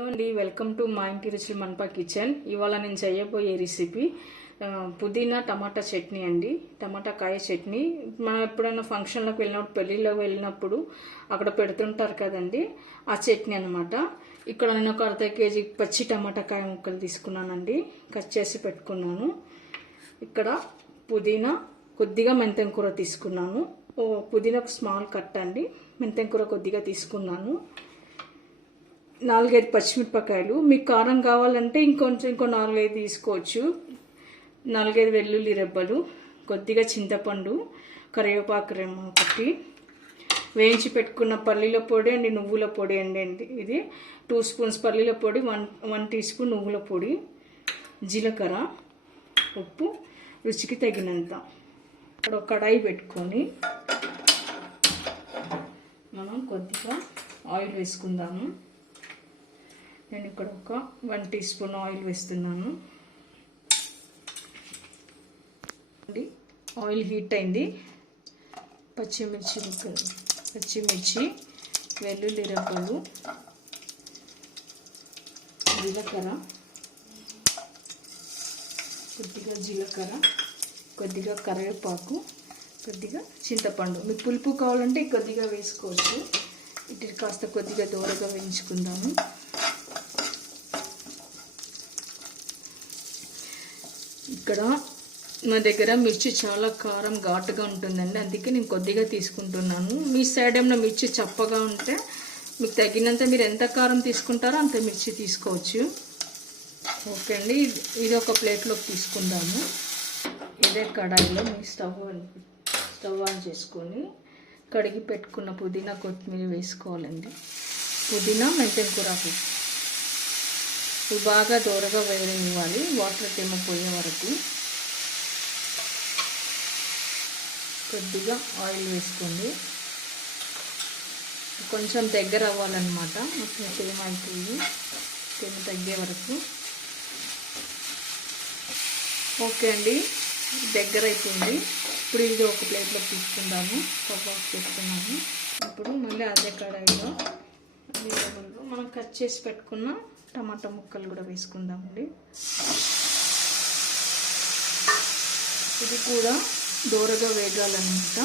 Hello అండి, welcome to మా ఇంటి రుచులు మనపా కిచెన్. ఇవాళ నేను చేయబోయే రెసిపీ పుదీనా టమాటా చట్నీ అండి. టమాటా కాయ చట్నీ మనం ఎప్పుడైనా ఫంక్షన్లకు వెళ్ళినప్పుడు, పెళ్ళిళ్ళకి వెళ్ళినప్పుడు అక్కడ పెడుతుంటారు కదండి, ఆ చట్నీ అనమాట. ఇక్కడ నేను ఒక అర్ధ కేజీ పచ్చి టమాటా కాయ ముక్కలు తీసుకున్నానండి, కట్ చేసి పెట్టుకున్నాను. ఇక్కడ పుదీనా, కొద్దిగా మెంతం కూర తీసుకున్నాను. పుదీనా స్మాల్ కట్ అండి, మెంతం కూర కొద్దిగా తీసుకున్నాను. 4-5 పచ్చిమిరపకాయలు, మీకు కారం కావాలంటే ఇంకో 4-5 తీసుకోవచ్చు. 4-5 వెల్లుల్లి రెబ్బలు, కొద్దిగా చింతపండు, కరివేపాకు రెమ్మ ఒకటి, వేయించి పెట్టుకున్న పల్లీల పొడి అండి, నువ్వుల పొడి అండి. ఇది 2 స్పూన్స్ పల్లీల పొడి, 1 టీ స్పూన్ నువ్వుల పొడి, జీలకర్ర, ఉప్పు రుచికి తగినంత. ఇక్కడ ఒక కడాయి పెట్టుకొని మనం కొద్దిగా ఆయిల్ వేసుకుందాము. నేను ఇక్కడ ఒక 1 టీ స్పూన్ ఆయిల్ వేస్తున్నాను. ఆయిల్ హీట్ అయింది. పచ్చిమిర్చి, వెల్లుల్లి రెబ్బలు, జీలకర్ర, కొద్దిగా కరివేపాకు, కొద్దిగా చింతపండు. మీకు పులుపు కావాలంటే కొద్దిగా వేసుకోవచ్చు. ఇటు కాస్త కొద్దిగా దూరగా వేయించుకుందాము. ఇక్కడ మా దగ్గర మిర్చి చాలా కారం ఘాటుగా ఉంటుందండి, అందుకే నేను కొద్దిగా తీసుకుంటున్నాను. మీ సైడ్ ఏమైనా మిర్చి చప్పగా ఉంటే మీకు తగినంత మీరు ఎంత కారం తీసుకుంటారో అంత మిర్చి తీసుకోవచ్చు. ఓకే అండి, ఇది ఒక ప్లేట్లోకి తీసుకుందాము. ఇదే కడాయిలో మీ స్టవ్ ఆన్ చేసుకొని కడిగి పెట్టుకున్న పుదీనా, కొత్తిమీర వేసుకోవాలండి. పుదీనా, మెంతం కూరాకు ఇవి బాగా దూరగా వేయనివ్వాలి, వాటర్ తేమ పోయే వరకు. కొద్దిగా ఆయిల్ వేసుకోండి, కొంచెం దగ్గర అవ్వాలన్నమాట. తేమ అవుతుంది, తేమ తగ్గే వరకు. ఓకే అండి, దగ్గర అయిపోయింది. ఇప్పుడు ఇది ఒక ప్లేట్లో తీసుకుందాము. స్టవ్ ఆఫ్ చేసుకున్నాము. ఇప్పుడు మళ్ళీ అదే కడాయిలో మనం కట్ చేసి పెట్టుకున్న టమాటా ముక్కలు కూడా వేసుకుందామండి. ఇది కూడా దూరగా వేగాలన్నమాట.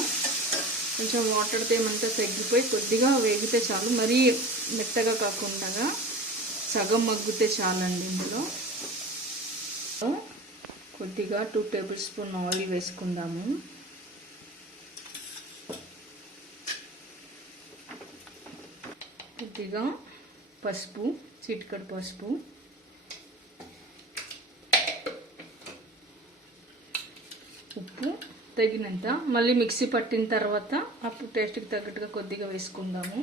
కొంచెం వాటర్ తేమంతా తగ్గిపోయి కొద్దిగా వేగితే చాలు, మరీ మెత్తగా కాకుండా సగం మగ్గితే చాలండి. ఇందులో కొద్దిగా 2 టేబుల్ స్పూన్ ఆయిల్ వేసుకుందాము. కొద్దిగా పసుపు, చిటికెడు పసుపు, ఉప్పు తగినంత. మళ్ళీ మిక్సీ పట్టిన తర్వాత అప్పుడు టేస్ట్కి తగ్గట్టుగా కొద్దిగా వేసుకుందాము.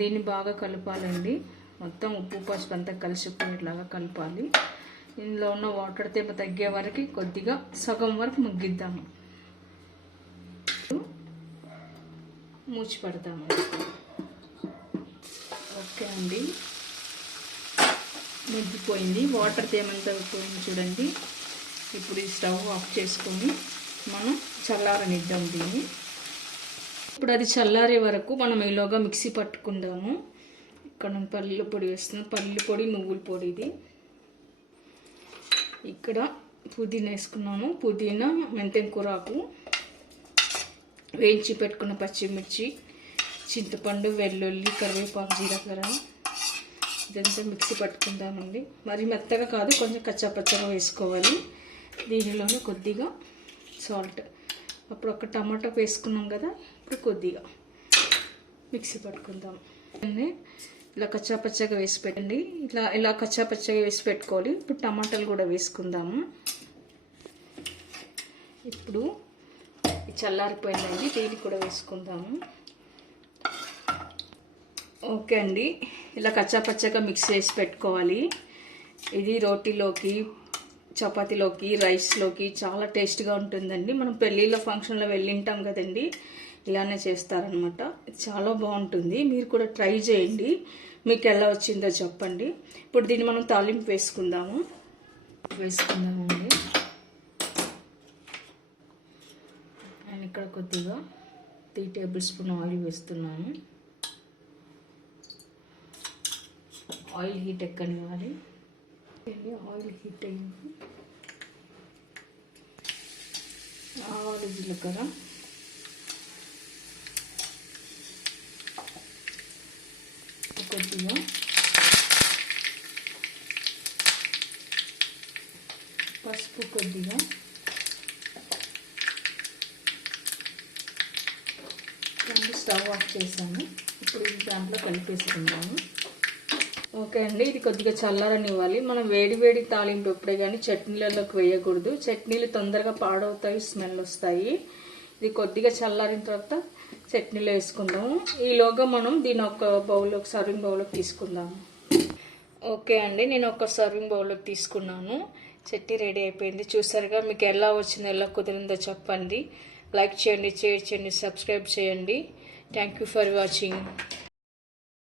దీన్ని బాగా కలపాలండి. మొత్తం ఉప్పు పసుపు అంతా కలిసిపోయేలాగా కలపాలి. ఇందులో ఉన్న వాటర్ తేమ తగ్గే వరకు కొద్దిగా సగం వరకు మగ్గిద్దాము. మూచి పెడతాము. ఓకే అండి, మగ్గిపోయింది, వాటర్ తేమంతా పోయింది చూడండి. ఇప్పుడు ఈ స్టవ్ ఆఫ్ చేసుకొని మనం చల్లారనిద్దాం దీన్ని. ఇప్పుడు అది చల్లారే వరకు మనం ఈలోగా మిక్సీ పట్టుకుందాము. ఇక్కడ నేను పల్లీల పొడి వేస్తున్నాను, పల్లీల పొడి, నువ్వుల పొడి. ఇది ఇక్కడ పుదీనా వేసుకున్నాను, పుదీనా, మెంతం కూరాకు, వేయించి పెట్టుకున్న పచ్చిమిర్చి, చింతపండు, వెల్లుల్లి, కరివేపాకు, జీలకర్ర. ఇదంతా మిక్సీ పట్టుకుందామండి. మరి మెత్తగా కాదు, కొంచెం కచ్చాపచ్చగా వేసుకోవాలి. దీనిలోనే కొద్దిగా సాల్ట్, అప్పుడు ఒక టమాటా వేసుకున్నాం కదా, ఇప్పుడు కొద్దిగా మిక్సీ పట్టుకుందాం. ఇలా కచ్చాపచ్చగా వేసి పెట్టండి. ఇలా కచ్చాపచ్చగా వేసి పెట్టుకోవాలి. ఇప్పుడు టమాటాలు కూడా వేసుకుందాము. ఇప్పుడు చల్లారిపోయిందండి, దీన్ని కూడా వేసుకుందాము. ఓకే అండి, ఇలా కచ్చాపచ్చగా మిక్స్ చేసి పెట్టుకోవాలి. ఇది రోటీలోకి, చపాతీలోకి, రైస్లోకి చాలా టేస్ట్గా ఉంటుందండి. మనం పెళ్ళిళ్ళ ఫంక్షన్లో వెళ్ళింటాం కదండి, ఇలానే చేస్తారనమాట. చాలా బాగుంటుంది, మీరు కూడా ట్రై చేయండి. మీకు ఎలా వచ్చిందో చెప్పండి. ఇప్పుడు దీన్ని మనం తాలింపు వేసుకుందామండి. ఇక్కడ కొద్దిగా 3 టేబుల్ స్పూన్ ఆయిల్ వేస్తున్నాను. ఆయిల్ హీట్ ఎక్కనివ్వాలి. ఆయిల్ హీట్ అయింది. ఆవాలు జీలకర్ర, కొద్దిగా పసుపు, కొద్దిగా స్టవ్ ఆఫ్ చేసాము. ఇప్పుడు దాంట్లో కలిపేసుకుందాము. ఓకే అండి, ఇది కొద్దిగా చల్లారనివ్వాలి. మనం వేడి వేడి తాలింపు ఎప్పుడే కానీ చట్నీలలోకి వేయకూడదు. చట్నీలు తొందరగా పాడవుతాయి, స్మెల్ వస్తాయి. ఇది కొద్దిగా చల్లారిన తర్వాత చట్నీలో వేసుకుందాము. ఈలోగా మనం దీని ఒక సర్వింగ్ బౌల్లోకి తీసుకుందాము. ఓకే అండి, నేను ఒక సర్వింగ్ బౌల్లోకి తీసుకున్నాను. చట్నీ రెడీ అయిపోయింది. చూసారుగా, మీకు ఎలా వచ్చిందో ఎలా కుదిరిందో చెప్పండి. లైక్ చేయండి, షేర్ చేయండి, సబ్స్క్రైబ్ చేయండి. Thank you for watching.